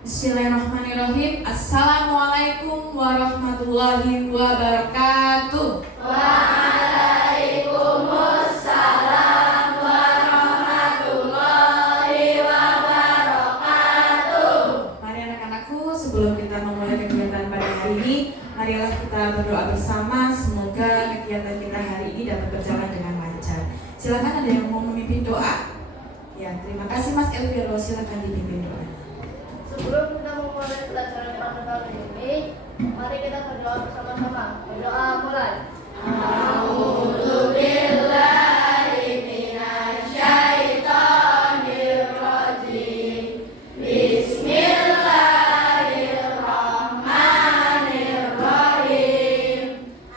Bismillahirrahmanirrahim. Assalamualaikum warahmatullahi wabarakatuh. Waalaikumsalam warahmatullahi wabarakatuh. Mari anak-anakku, sebelum kita memulai kegiatan pada hari ini, marilah kita berdoa bersama. Semoga kegiatan kita hari ini dapat berjalan dengan lancar. Silakan, ada yang mau memimpin doa? Ya, terima kasih Mas Elviro. Silakan dipimpin doa. Sebelum kita memulai pelajaran pada kali ini, mari kita berdoa bersama-sama. Berdoa mulai. A'udzubillahi minasyaitonirrajim. Bismillahirrahmanirrahim.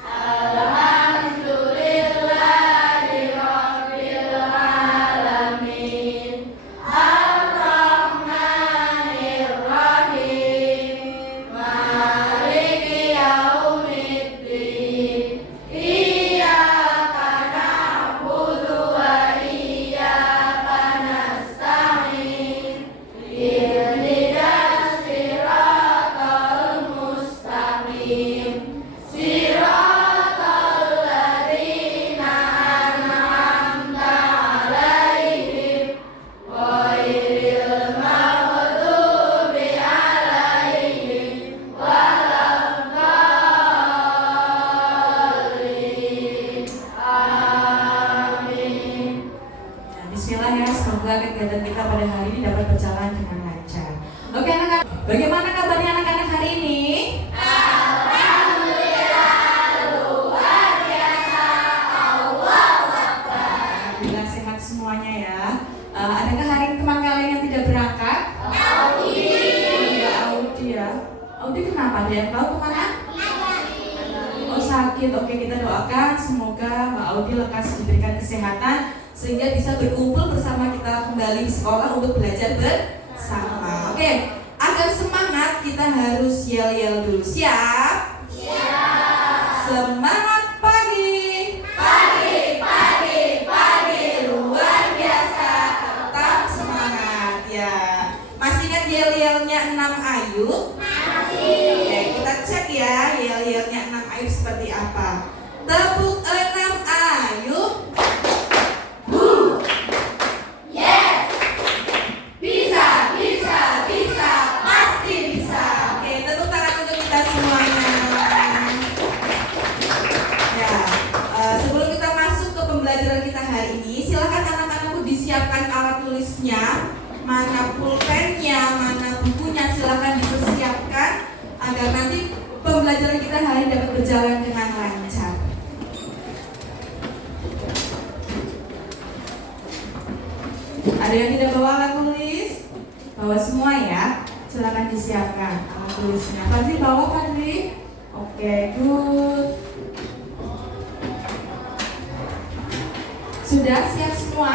Alhamdulillahi rabbil alamin. Ar-Rahmanir-Rahim. Maliki yaumiddin. Iyyaka na'budu wa iyyaka nasta'in. Ihdinas siratal mustaqim. Siratal ladzina an'amta 'alaihim ghairil maghdubi 'alaihim waladdallin. Amin. Nah, bismillah ya, semoga kegiatan kita pada hari ini dapat berjalan dengan lancar. Oke anak-anak, bagaimana kabarnya anak-anak hari ini? Alhamdulillah sehat semuanya ya. Adakah hari ini teman kalian yang tidak berangkat? Audi ya. Audi kenapa? Ada yang tahu kemana? Oh sakit. Oke, kita doakan semoga Mbak Audi lekas diberikan kesehatan sehingga bisa berkumpul bersama kita kembali di sekolah untuk belajar bersama. Oke, agar semangat kita harus yel-yel dulu. Siap? Semangat pagi. Pagi luar biasa. Tetap semangat ya. Masih ingat yel-yelnya 6 Ayu? Oke, kita cek ya yel-yelnya 6 Ayu seperti apa. Tepuk 6 Ayu. Pasti bisa. Oke, tepuk tangan untuk kita semuanya. Ya, sebelum kita masuk ke pembelajaran kita hari ini, silakan anak-anakku disiapkan alat tulisnya, mana pulpennya, mana bukunya, silakan dipersiapkan agar nanti pembelajaran kita hari ini dapat berjalan dengan lancar. Ada yang tidak bawa alat tulis? Bawa semua ya. Silakan disiapkan alat tulisnya. Fadli bawa Fadli. Oke, good. Sudah siap semua?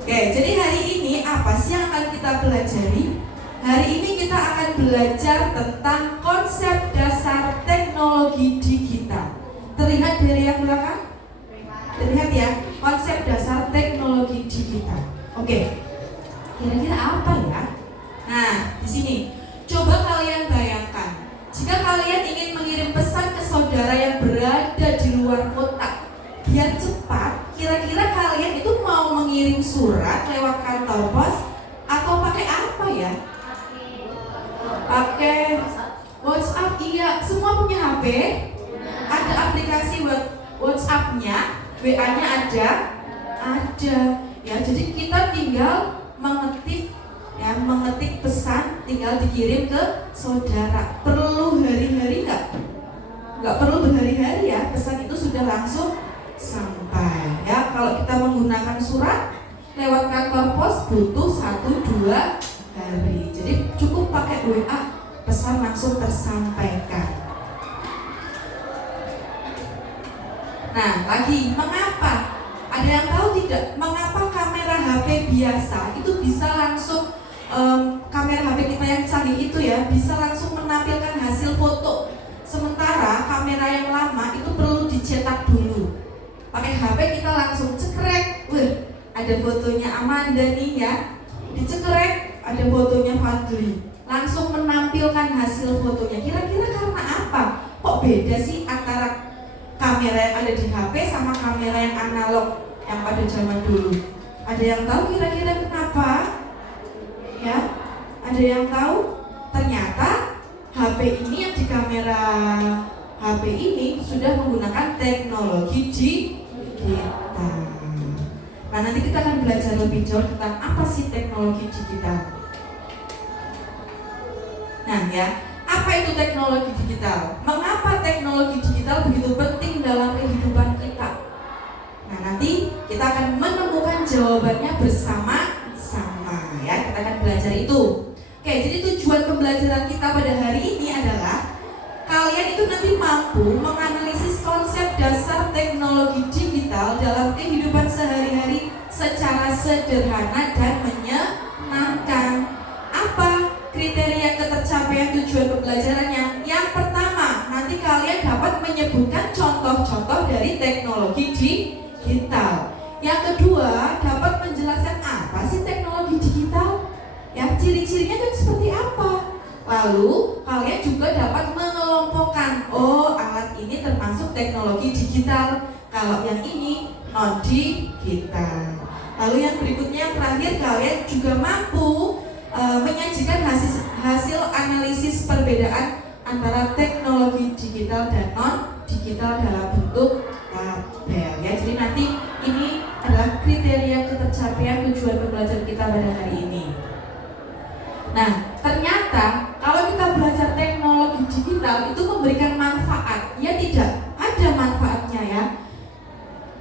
Oke, jadi hari ini apa sih yang akan kita pelajari? Hari ini kita akan belajar tentang konsep dasar teknologi digital. Terlihat dari yang belakang? Terlihat ya, konsep dasar teknologi digital. Oke, kira-kira apa ya? Nah, di sini coba kalian bayangkan, jika kalian ingin mengirim pesan ke saudara yang berada di luar kota biar cepat, kira-kira kalian itu mau mengirim surat lewat kantor pos atau pakai apa ya? Pakai WhatsApp. Iya, semua punya HP. Ada aplikasi WhatsApp-nya, WA-nya ada. Ya, jadi kita tinggal mengetik pesan, tinggal dikirim ke saudara. Perlu hari-hari nggak perlu berhari-hari ya, pesan itu sudah langsung sampai ya. Kalau kita menggunakan surat lewat kantor pos butuh 1-2 hari. Jadi cukup pakai WA, pesan langsung tersampaikan. Nah, lagi mengapa? Ada yang tahu tidak? Mengapa kamera HP biasa itu bisa langsung kamera HP kita yang canggih itu ya bisa langsung menampilkan hasil foto, sementara kamera yang lama itu perlu dicetak dulu. Pakai HP kita langsung cekrek, ada fotonya Amanda nih ya. dicekrek ada fotonya Fadli, langsung menampilkan hasil fotonya. Kira-kira karena apa? Kok beda sih antara kamera yang ada di HP sama kamera yang analog yang pada zaman dulu? Ada yang tahu kira-kira kenapa? Ya, ada yang tahu? Ternyata HP ini yang di kamera HP ini sudah menggunakan teknologi digital. Nah, nanti kita akan belajar lebih jauh tentang apa sih teknologi digital. Nah ya, apa itu teknologi digital? Mengapa teknologi digital begitu penting dalam kehidupan kita? Nah, nanti kita akan menemukan jawabannya bersama-sama ya. Kita akan belajar itu. Oke, jadi tujuan pembelajaran kita pada hari ini adalah kalian itu nanti mampu menganalisis konsep dasar teknologi digital dalam kehidupan sehari-hari secara sederhana dan menyenangkan. Apa kriteria ketercapaian tujuan pembelajarannya? Yang pertama, nanti kalian dapat menyebutkan contoh-contoh dari teknologi digital. Yang kedua, dapat menjelaskan apa sih teknologi digital? Ya, ciri-cirinya itu seperti apa? Lalu kalian juga dapat mengelompokkan, oh alat ini termasuk teknologi digital, kalau yang ini non digital. Lalu yang berikutnya, yang terakhir, kalian juga mampu menyajikan hasil analisis perbedaan antara teknologi digital dan non digital dalam bentuk tabel ya. Jadi nanti ini adalah kriteria ketercapaian tujuan pembelajaran kita pada hari ini. Nah, ternyata kalau kita belajar teknologi digital itu memberikan manfaat. Ya tidak, ada manfaatnya ya.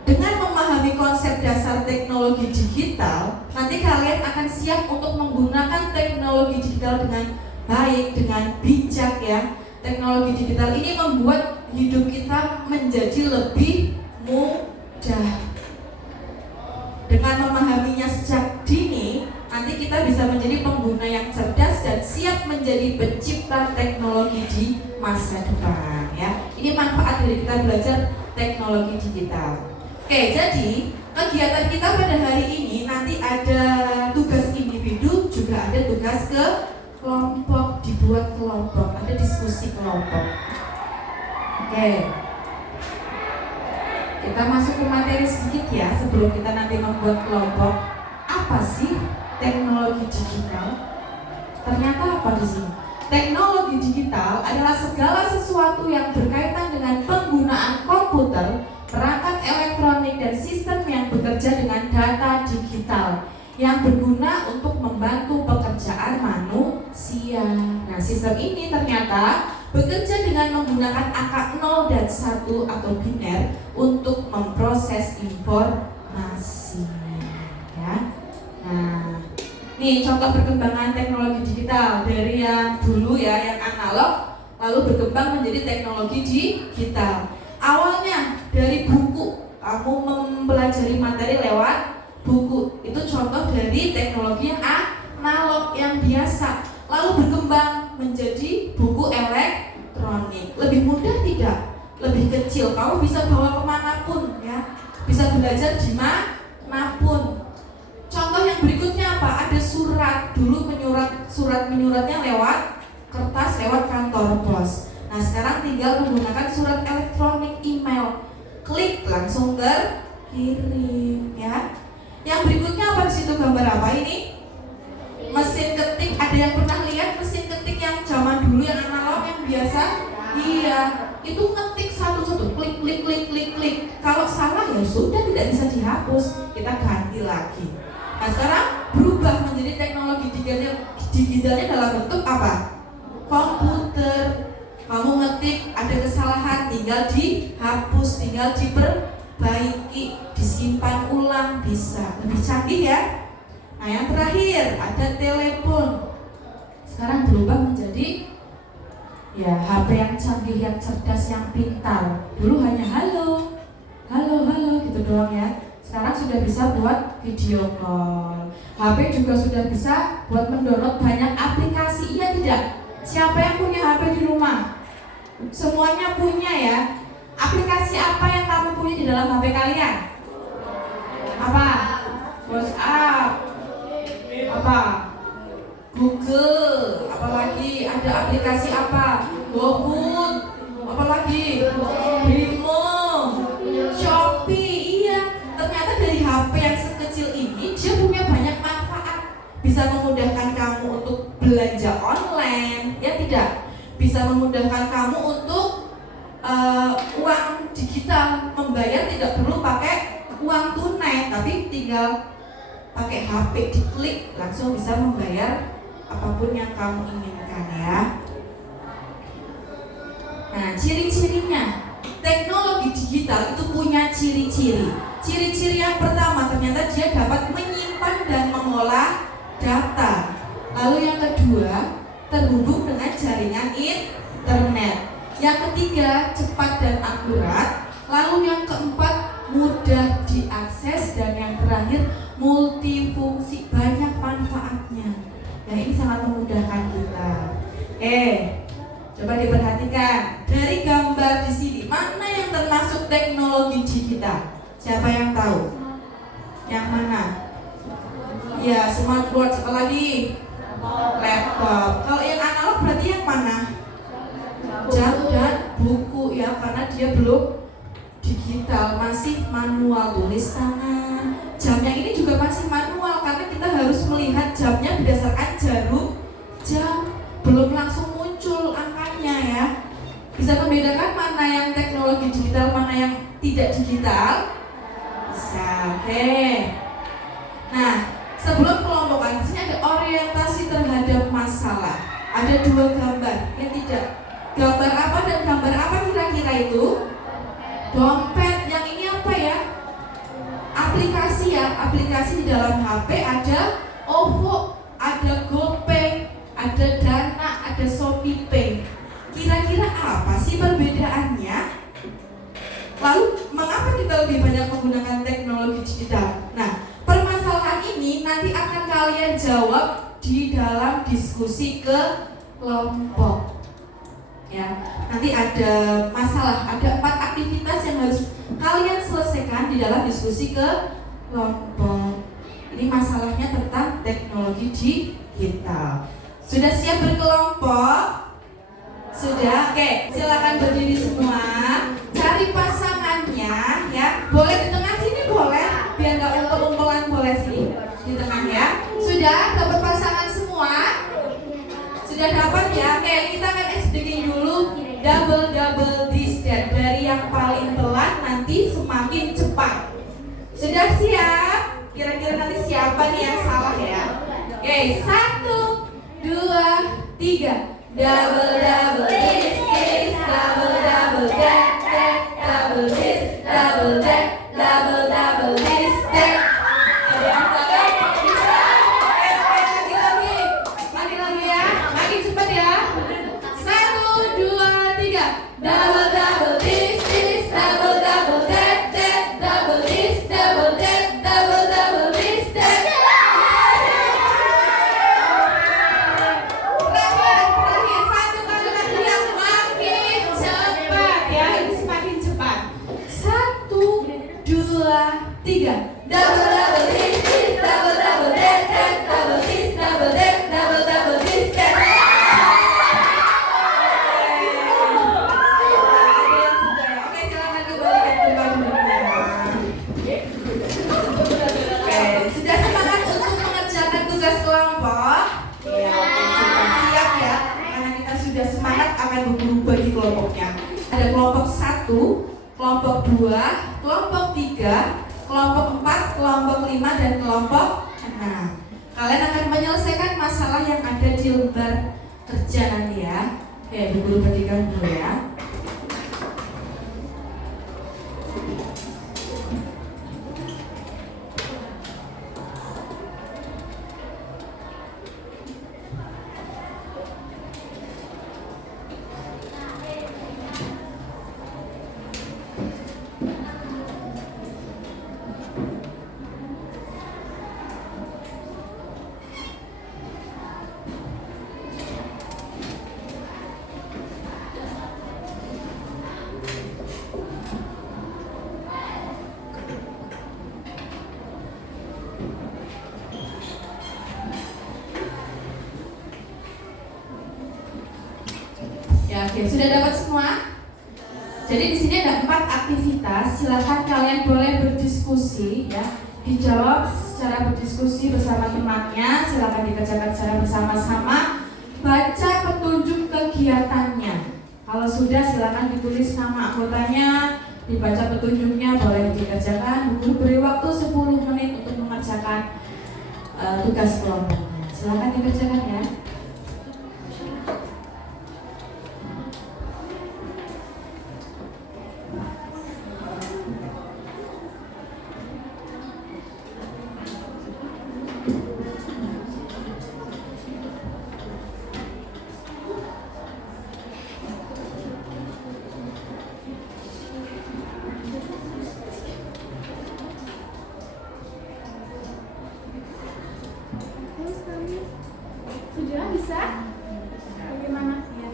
Dengan memahami konsep dasar teknologi digital, nanti kalian akan siap untuk menggunakan teknologi digital dengan baik, dengan bijak ya. Teknologi digital ini membuat hidup kita menjadi lebih mudah. Dengan memahaminya sejak dini, nanti kita bisa menjadi pengguna yang cerdas dan siap menjadi pencipta teknologi di masa depan ya. Ini manfaat dari kita belajar teknologi digital. Oke, jadi kegiatan kita pada hari ini nanti ada tugas individu, juga ada tugas ke kelompok, dibuat kelompok, ada diskusi kelompok. Oke, kita masuk ke materi sedikit ya sebelum kita nanti membuat kelompok. Apa sih teknologi digital? Ternyata apa di sini? Teknologi digital adalah segala sesuatu yang berkaitan dengan penggunaan komputer, perangkat elektronik dan sistem yang bekerja dengan data digital yang berguna untuk membantu pekerjaan manusia. Nah, sistem ini ternyata bekerja dengan menggunakan angka 0 dan 1 atau biner untuk memproses informasi ya. Nah, nih contoh perkembangan teknologi digital dari yang dulu ya, yang analog, lalu berkembang menjadi teknologi digital. Awalnya dari buku, kamu mempelajari materi lewat buku, itu contoh dari teknologi yang analog, yang biasa. Lalu berkembang menjadi buku elektronik. Lebih mudah tidak? Lebih kecil, kamu bisa bawa kemanapun ya, bisa belajar di manapun. Contoh yang berikutnya apa? Ada surat. Dulu menyuratnya lewat kertas, lewat kantor pos. Nah, sekarang tinggal menggunakan surat elektronik, email, klik langsung terkirim ya. Yang berikutnya apa di situ, gambar apa ini? Mesin ketik. Ada yang pernah lihat mesin ketik yang zaman dulu yang analog, yang biasa? Iya, itu ngetik satu-satu, klik klik klik klik klik. Kalau salah ya sudah, tidak bisa dihapus, kita ganti lagi. Nah, sekarang berubah menjadi teknologi digitalnya dalam bentuk apa? Komputer. Kamu ngetik, ada kesalahan, tinggal dihapus, tinggal diperbaiki, disimpan ulang, bisa. Lebih canggih ya. Nah, yang terakhir ada telepon. Sekarang berubah menjadi ya HP yang canggih, yang cerdas, yang pintar. Dulu hanya halo, halo, halo gitu doang ya. Sekarang sudah bisa buat video call. HP juga sudah bisa buat mendownload banyak aplikasi. Iya tidak? Siapa yang punya HP di rumah? Semuanya punya ya. Aplikasi apa yang kamu punya di dalam HP kalian? Apa? WhatsApp, Apa? Google. Apalagi ada aplikasi apa? GoFood. Apalagi? Bimo, Shopee. Iya, ternyata dari HP yang sekecil ini dia punya banyak manfaat. Bisa memudahkan kamu untuk belanja online, ya tidak? Bisa memudahkan kamu untuk uang digital, membayar tidak perlu pakai uang tunai, tapi tinggal pakai HP, diklik langsung bisa membayar apapun yang kamu inginkan ya. Nah, ciri-cirinya teknologi digital itu punya ciri-ciri. Ciri-ciri yang pertama, ternyata dia dapat menyimpan dan mengolah data. Lalu yang kedua, terhubung dengan jaringan internet. Yang ketiga, cepat dan akurat. Lalu yang keempat, mudah diakses. Dan yang terakhir, multifungsi, banyak manfaatnya. Nah, ini sangat memudahkan kita. Coba diperhatikan dari gambar di sini, mana yang termasuk teknologi digital? Siapa yang tahu? Yang mana? Ya, smartwatch, apalagi? Laptop. Kalau yang analog berarti yang mana? Jam dan buku ya, karena dia belum digital, masih manual, tulis tangan. Jamnya ini juga masih manual karena kita harus melihat jamnya berdasarkan jarum jam, belum langsung muncul angkanya ya. Bisa membedakan mana yang teknologi digital, mana yang tidak digital? Bisa, oke. Nah, sebelum kelompokan, di sini ada orientasi terhadap masalah. Ada dua gambar, ya tidak? Gambar apa dan gambar apa kira-kira itu? Dompet. Yang ini apa ya? Aplikasi ya. Aplikasi di dalam HP ada OVO, ada GoPay, ada Dana, ada ShopeePay. Kira-kira apa sih perbedaannya? Lalu mengapa kita lebih banyak menggunakan teknologi digital? Nah, permasalahan ini nanti akan kalian jawab di dalam diskusi kelompok. Ya, nanti ada masalah, ada 4 aktivitas yang harus kalian selesaikan di dalam diskusi kelompok. Ini masalahnya tentang teknologi digital. Sudah siap berkelompok? Sudah? Oke, silakan berdiri semua. Cari pasangannya ya. Boleh di tengah sini boleh, biar nggak umpel-umpelan, boleh sini di tengah ya. Sudah dapat pasangan semua? Sudah dapat ya? Oke, kita akan SDG dulu. Double distance, dari yang paling pelan nanti semakin cepat. Sudah siap? Kira-kira nanti siapa nih yang salah ya? Oke, 1, 2, 3. Double distance, double distance, double distance, double distance. Ada yang salah? Bisa? Oke, lagi ya. Makin cepat ya. 1, 2, 3. Double distance, double distance, double distance, double distance. Terakhir, satu kali lagi yang makin cepat ya. Ini semakin cepat. 1, 2, 3. Double distance, double distance, double distance, double distance. Oke, silakan kembali ke tempat duduknya. Oke, sudah semangat untuk mengerjakan tugas kelompok? Ya, oke, sudah siap ya. Karena kita sudah semangat akan berubah di kelompoknya. Ada kelompok 1, kelompok 2, kelompok 3, kelompok 4, kelompok 5, dan kelompok 6. Kalian akan menyelesaikan masalah yang ada di lembar kerja nanti ya. Oke, Bu Guru perhatikan dulu ya. Ya, oke. Sudah dapat semua? Jadi di sini ada 4 aktivitas. Silakan kalian boleh berdiskusi, ya. Dijawab secara berdiskusi bersama temannya. Silakan dikerjakan secara bersama-sama. Baca petunjuk kegiatannya. Kalau sudah, silakan ditulis nama anggotanya, dibaca petunjuknya, boleh dikerjakan. Guru beri waktu 10 menit untuk mengerjakan tugas kelompoknya. Silakan dikerjakan ya. Sudah bisa? Bagaimana? Ya.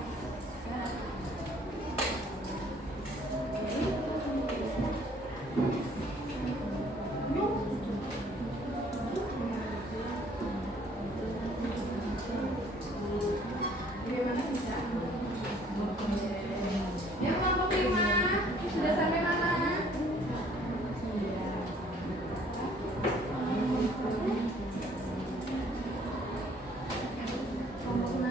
Bagaimana bisa? Ya, kelompok 5 sudah sampai mana? Kelompok 6.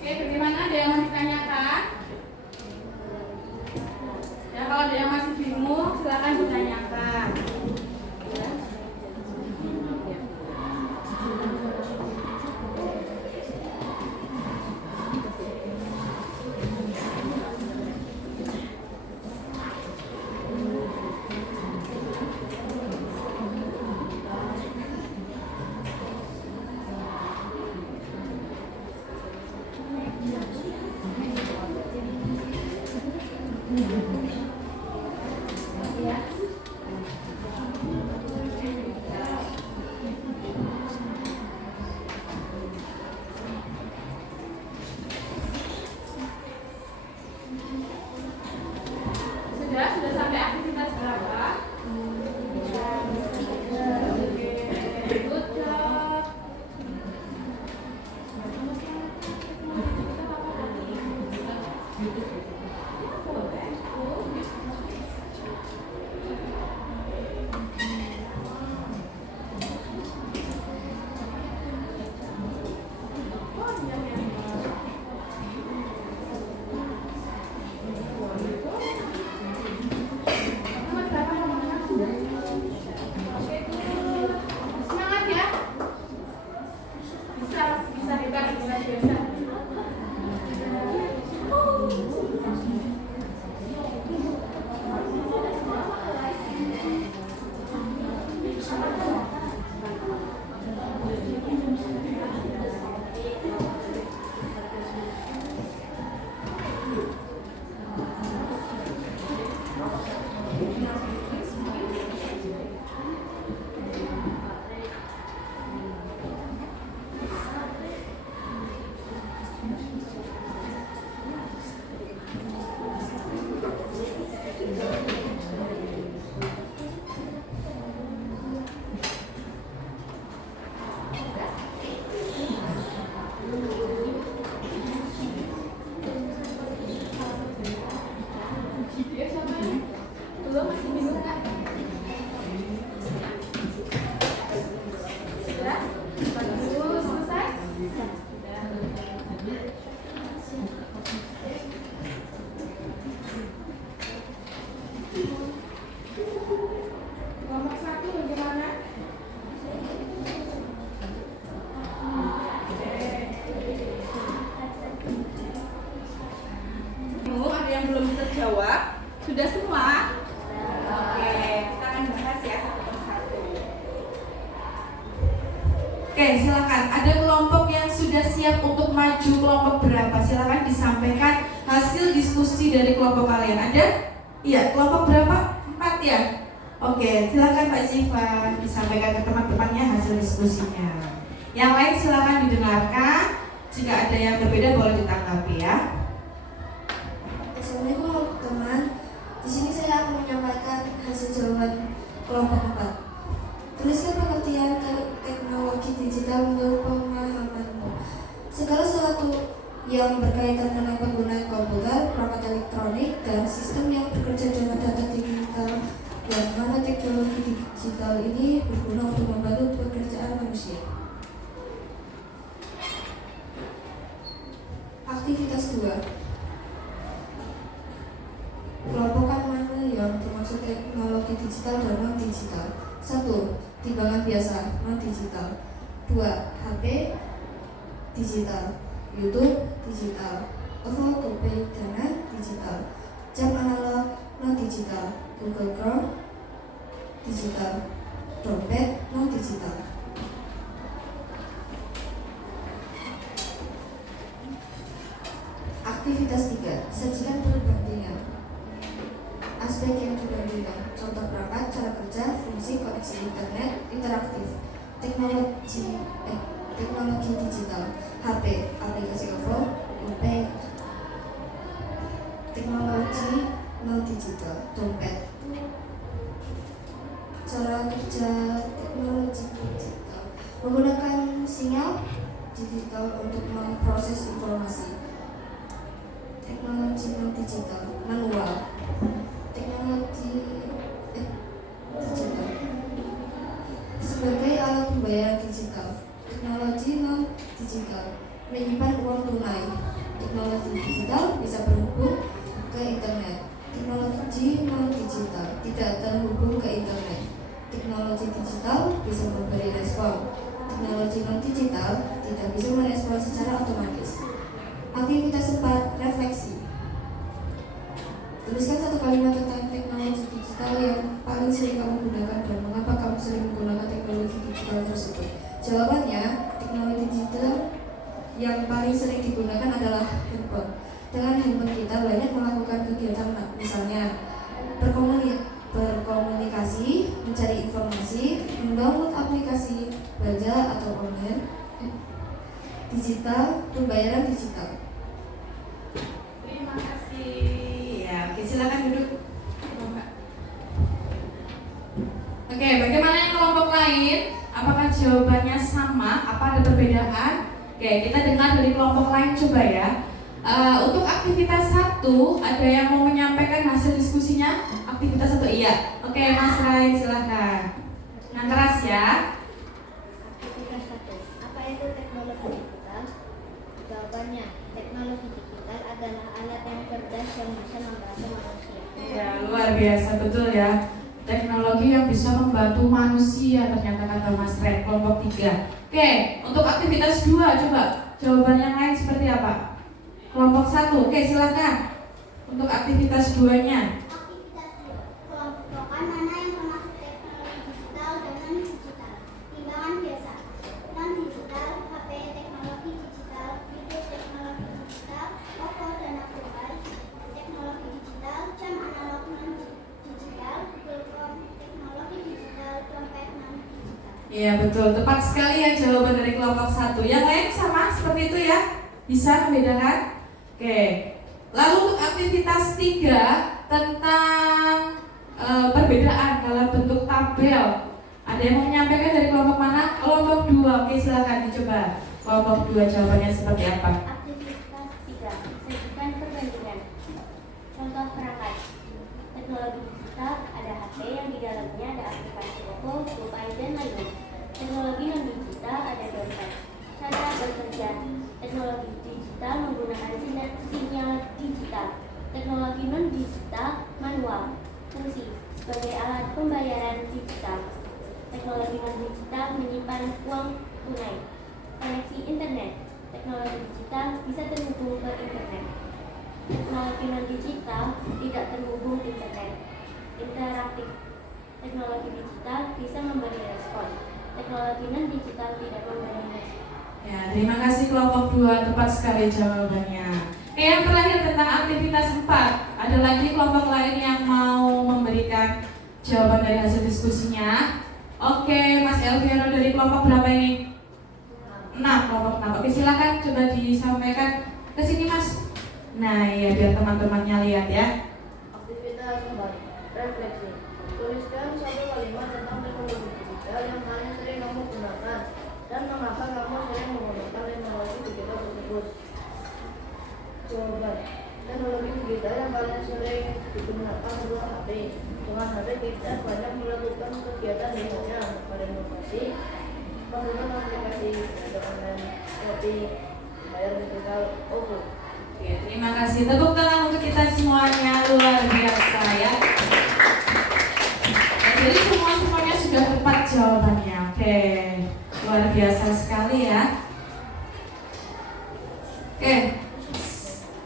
Oke, bagaimana? Ada yang mau ditanyakan? Ya, kalau ada yang masih bingung, silakan ditanyakan. Ya. Sudah sampai aktivitas berapa? Good job. Semangat ya. Bisa hebat, biasa. Belum, masih bingung kan? Sudah? Bagus, selesai? Kelompok 1 bagaimana? Ada yang belum terjawab? Sudah semua? Oke, kita akan bahas ya satu persatu. Oke, silakan. Ada kelompok yang sudah siap untuk maju, kelompok berapa? Silakan disampaikan hasil diskusi dari kelompok kalian. Ada? Iya, kelompok berapa? 4 ya? Oke, silakan Pak Siva disampaikan ke teman-temannya hasil diskusinya. Yang lain silakan didengarkan. Jika ada yang berbeda boleh ditanggapi ya. Assalamualaikum teman. Di sini saya akan menyampaikan hasil jawaban kelompok 4. Tuliskan pengertian teknologi digital menurut pemahamanmu. Segala sesuatu yang berkaitan dengan penggunaan komputer, perangkat elektronik, dan sistem yang bekerja dengan data digital, yang mana teknologi digital ini berguna untuk membantu pekerjaan manusia. Aktivitas 2. Kelompokkan mana yang termasuk teknologi digital dan non-digital. 1. Timbangan biasa, non-digital. 2. HP, digital. YouTube, digital. Photocopy, dana, digital. Jam analog, non-digital. Google Chrome, digital. Dompet, non-digital. Aktivitas 3. Sajikan perbandingan aspek yang dibandingkan. Contoh perangkat, cara kerja, fungsi, koneksi internet, interaktif. Teknologi digital. HP, aplikasi OVO, GoPay. Teknologi non digital. Dompet. Cara kerja teknologi digital. Menggunakan sinyal digital untuk memproses informasi. Teknologi non digital. Manual. Teknologi digital sebagai alat pembayaran digital. Teknologi non digital menyimpan uang tunai. Teknologi digital bisa berhubung ke internet. Teknologi non digital tidak terhubung ke internet. Teknologi digital bisa memberi respon. Teknologi non digital tidak bisa merespon secara otomatis. Aktivitas 4. Refleksi. Tuliskan satu kalimat tentang teknologi digital yang paling sering kamu gunakan dan mengapa kamu sering menggunakan teknologi digital tersebut. Jawabannya, teknologi digital yang paling sering digunakan adalah handphone. Dengan handphone kita banyak melakukan kegiatan, misalnya berkomunikasi, mencari informasi, mendownload aplikasi, belanja atau online, digital, pembayaran digital. Terima kasih. Ya, oke, silakan duduk. Oke, bagaimana yang kelompok lain? Apakah jawabannya sama? Apa ada perbedaan? Oke, kita dengar dari kelompok lain coba ya. Untuk aktivitas 1, ada yang mau menyampaikan hasil diskusinya? Aktivitas 1, iya. Oke, Mas Rai, silakan. Yang keras ya. Aktivitas 1. Apa itu teknologi digital? Jawabannya, teknologi digital adalah alat yang cerdas yang bisa membantu manusia. Ya, luar biasa, betul ya. Teknologi yang bisa membantu manusia, ternyata kata Mas Ray, kelompok 3. Oke, untuk aktivitas 2, coba jawaban yang lain seperti apa? Kelompok 1, oke silakan. Untuk aktivitas 2-nya. Aktivitas 2. Kelompokkan mana yang termasuk teknologi digital dan non-digital. Timbangan biasa, non-digital, HP, teknologi digital, video teknologi digital, OVO dan Apple, teknologi digital, jam analog non-digital, Google Chrome, teknologi digital, dompet non-digital. Iya betul, tepat sekali ya jawaban dari kelompok 1. Yang lain sama seperti itu ya? Bisa membedakan? Oke. Lalu untuk aktivitas 3 tentang perbedaan dalam bentuk tabel. Ada yang mau menyampaikan dari kelompok mana? Kelompok 2. Oke, silakan dicoba. Kelompok 2 jawabannya seperti apa? Aktivitas 3. Sajikan perbandingan. Contoh perangkat. Teknologi digital ada HP yang di dalamnya ada aplikasi OVO, GoPay, dan lainnya. Teknologi non digital ada dompet. Cara bekerja. Teknologi digital menggunakan sinyal digital. Teknologi non digital manual. Fungsi sebagai alat pembayaran digital. Teknologi non digital menyimpan uang tunai. Koneksi internet. Teknologi digital bisa terhubung ke internet. Teknologi non digital tidak terhubung internet. Interaktif. Teknologi digital bisa memberi respon. Teknologi non digital tidak memberi respon. Ya, terima kasih kelompok 2, tepat sekali jawabannya. Yang terakhir tentang aktivitas 4. Ada lagi kelompok lain yang mau memberikan jawaban dari hasil diskusinya. Oke, Mas Elviro dari kelompok berapa ini? 6. kelompok 6. Oke, silakan coba disampaikan ke sini Mas. Nah, ya biar teman-temannya lihat ya. Aktivitas 4. Refleksi. Tuliskan satu kalimat tentang teknologi digital yang kalian sering kamu gunakan dan mengapa kamu sering menggunakan teknologi digital tersebut. Jawaban. Teknologi digital yang kalian sering digunakan adalah HP. Dengan HP kita banyak melakukan kegiatan di dunia berinovasi, menggunakan aplikasi ada online, shopping, bayar digital, OVO. Oke, terima kasih. Tepuk tangan untuk kita semuanya, luar biasa ya. Jadi semuanya sudah tepat jawabannya. Oke, luar biasa sekali ya. Oke.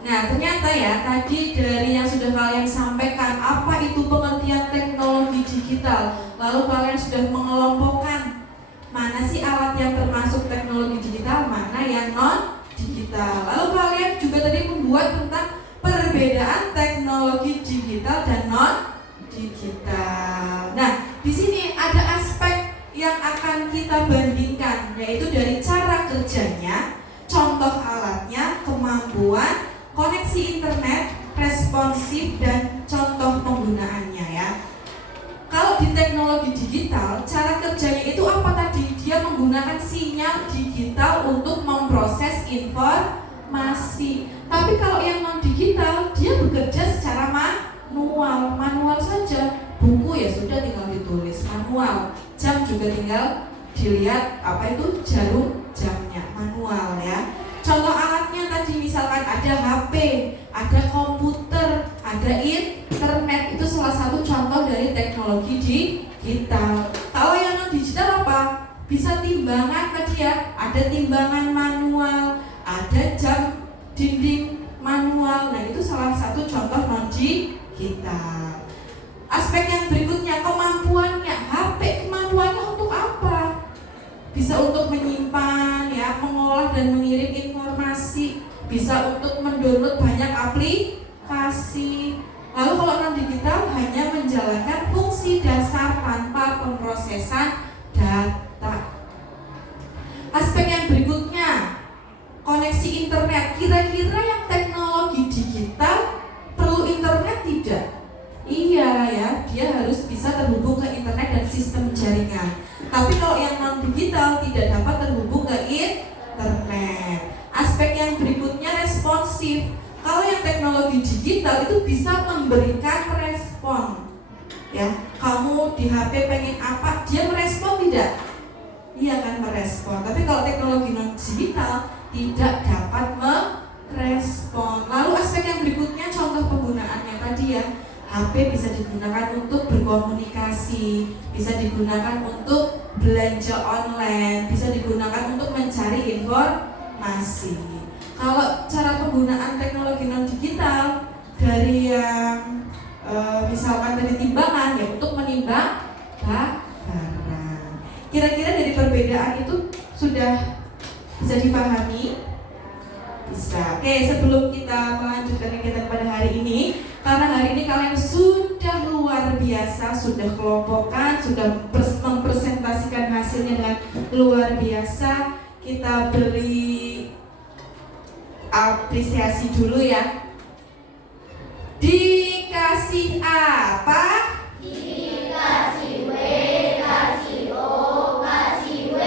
Nah, ternyata ya tadi dari yang sudah kalian sampaikan apa itu pengertian teknologi digital. Lalu kalian sudah mengelompokkan mana sih alat yang termasuk teknologi digital, mana yang non digital. Lalu kalian juga tadi membuat tentang perbedaan teknologi digital dan non digital. Nah, di sini ada aspek yang akan kita bandingkan, yaitu dari cara kerjanya, contoh alatnya, kemampuan, koneksi internet, responsif, dan contoh penggunaannya ya. Kalau di teknologi digital, cara kerjanya itu apa tadi? Dia menggunakan sinyal digital untuk memproses informasi. Tapi kalau yang non digital, dia bekerja secara manual saja. Buku ya sudah tinggal ditulis manual. Jam juga tinggal dilihat apa itu jarum jamnya, manual ya. Contoh alatnya tadi misalkan ada HP, ada komputer, ada internet, itu salah satu contoh dari teknologi digital. Kalau yang non digital apa? Bisa timbangan tadi ya, ada timbangan manual, ada jam dinding manual. Nah, itu salah satu contoh non digital. Aspek yang berikutnya, kemampuannya. HP kemampuannya untuk apa? Bisa untuk menyimpan ya, mengolah dan mengirim informasi, bisa untuk mendownload banyak aplikasi. Lalu kalau non digital hanya menjalankan fungsi dasar tanpa pemrosesan data. Aspek yang berikutnya, koneksi internet. Kira-kira yang teknologi digital perlu internet tidak? Iya ya, dia harus bisa terhubung ke internet dan sistem jaringan. Tapi kalau yang non digital tidak dapat terhubung ke internet. Aspek yang berikutnya responsif. Kalau yang teknologi digital itu bisa memberikan respon. Ya, kamu di HP pengen apa, dia merespon tidak? Iya kan, merespon. Tapi kalau teknologi non digital tidak dapat merespon. Lalu aspek yang berikutnya contoh penggunaannya tadi ya. HP bisa digunakan untuk berkomunikasi, bisa digunakan untuk belanja online, bisa digunakan untuk mencari informasi. Kalau cara penggunaan teknologi non digital dari yang misalkan dari timbangan ya untuk menimbang barang. Kira-kira dari perbedaan itu sudah bisa dipahami? Bisa. Oke, sebelum kita melanjutkan kegiatan pada hari ini, karena hari ini kalian sudah luar biasa, sudah kelompokan, sudah mempresentasikan hasilnya dengan luar biasa, kita beri apresiasi dulu ya. Dikasih apa? Dikasih W, kasih O, kasih W.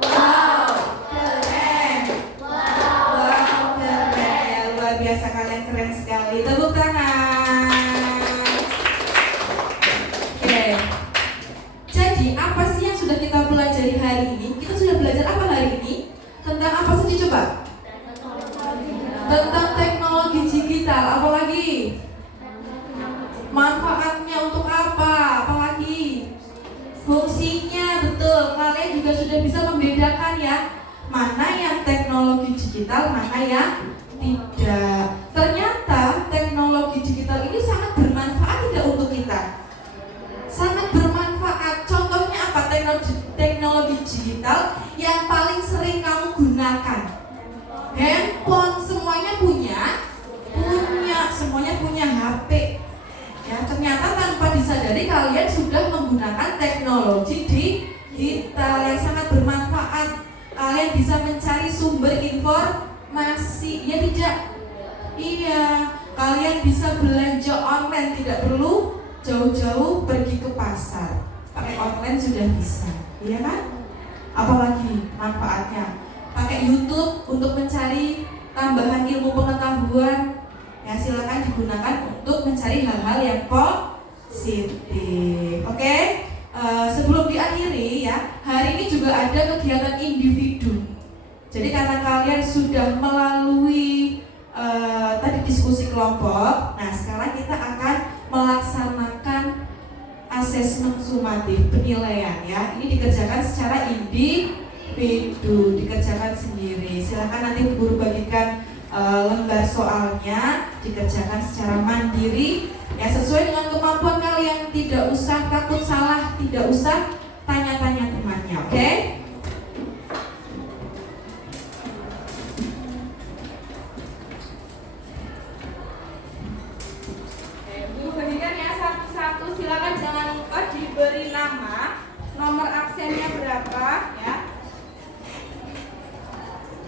Wow, keren. Wow, keren. Ya, luar biasa, kalian keren sekali. Tepuk tangan. Oke. Jadi apa sih yang sudah kita pelajari hari ini? Kita sudah belajar apa hari ini? Tentang apa saja coba? Tentang teknologi digital. Apalagi? Manfaatnya untuk apa? Apalagi? Fungsinya, betul. Kalian juga sudah bisa membedakan ya, mana yang teknologi digital, mana yang tidak. Ternyata teknologi digital ini sangat bermanfaat tidak untuk kita? Sangat bermanfaat. Contohnya apa? Teknologi digital yang paling sering kamu gunakan. Handphone, semuanya punya, semuanya punya HP. Ya, ternyata tanpa disadari kalian sudah menggunakan teknologi digital yang sangat bermanfaat. kalian bisa mencari sumber informasi, ya tidak? Iya, kalian bisa belanja online, tidak perlu jauh-jauh pergi ke pasar. Pakai online sudah bisa, iya kan? Apalagi manfaatnya? Pakai YouTube untuk mencari tambahan ilmu pengetahuan. Ya, silakan digunakan untuk mencari hal-hal yang positif. Oke? Sebelum diakhiri ya, hari ini juga ada kegiatan individu. Jadi karena kalian sudah melalui tadi diskusi kelompok, nah sekarang kita akan melaksanakan asesmen sumatif, penilaian ya. Ini dikerjakan secara individu, dikerjakan sendiri. Silakan nanti guru bagikan lembar soalnya, dikerjakan secara mandiri ya, sesuai dengan kemampuan kalian. Tidak usah takut salah, tidak usah tanya-tanya temannya, oke? Guru bagikan ya satu-satu. Silakan jangan lupa diberi nama, nomor absennya berapa ya.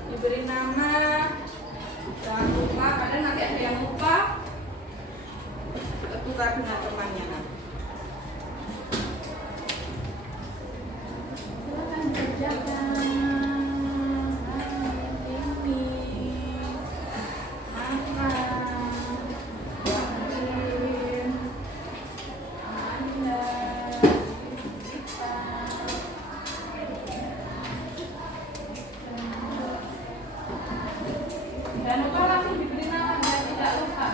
Diberi nama, jangan lupa, kadang nanti ada yang lupa, tukar dengan temannya. Silakan dikerjakan. Jangan lupa langsung diberi nama biar tidak lupa.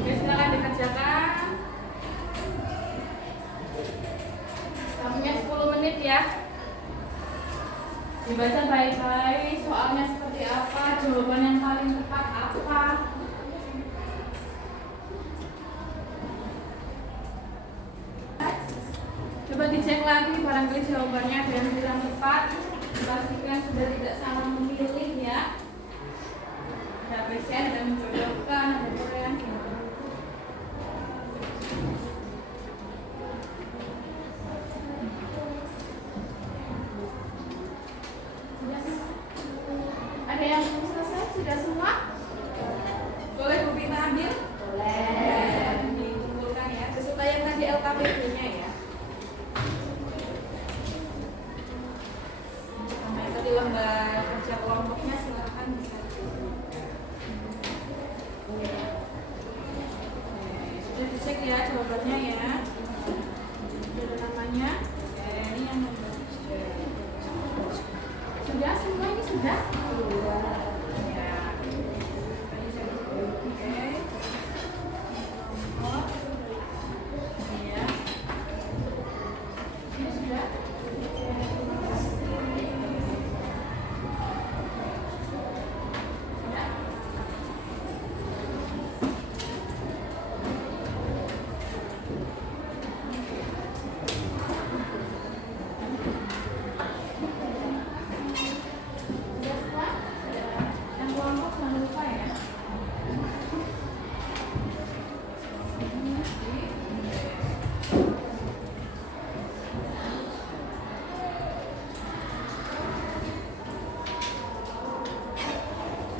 Oke, silakan dikerjakan. Waktunya 10 menit ya. Dibaca baik-baik, soalnya seperti apa, jawaban yang paling tepat apa. Coba dicek lagi, barangkali jawabannya ada yang kurang tepat. Pastikan sudah tidak salah memilih ya. Ada PCN, ada menjodohkan, ada Korean. Ada yang belum selesai? Sudah semua? Boleh Bu Pina ambil? Boleh. Dikumpulkan ya, beserta yang tadi LKPD-nya ya. Sama yang tadi lembar kerja kelompoknya silakan bisa. Sudah dicek ya jawabannya ya. Sudah ada namanya. Ini yang nomor. Sudah semua ini sudah? Sudah. Ya. Oke. Oh. Iya. Ini sudah. Sudah. Sudah semua? Yang kelompok jangan lupa ya.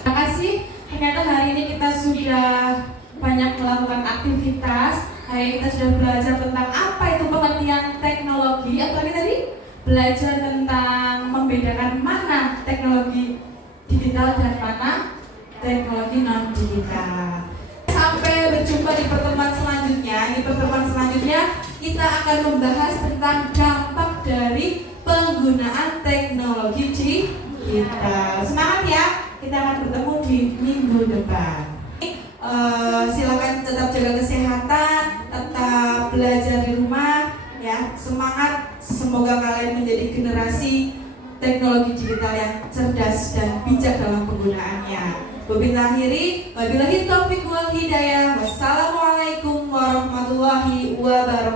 Terima kasih. Ternyata hari ini kita sudah banyak melakukan aktivitas. Hari ini kita sudah belajar tentang apa itu pengertian teknologi. Atau ini tadi belajar tentang membedakan mana teknologi digital dan mana teknologi non digital. Sampai berjumpa di pertemuan selanjutnya. Di pertemuan selanjutnya kita akan membahas tentang dampak dari penggunaan teknologi digital. Semangat ya. Kita akan bertemu di minggu depan. Silakan tetap jaga kesehatan, tetap belajar di rumah, ya. Semangat. Semoga kalian menjadi generasi teknologi digital yang cerdas dan bijak dalam penggunaannya. Wabillahi taufiq wal hidayah. Wassalamualaikum warahmatullahi wabarakatuh. warahmatullahi wabarakatuh.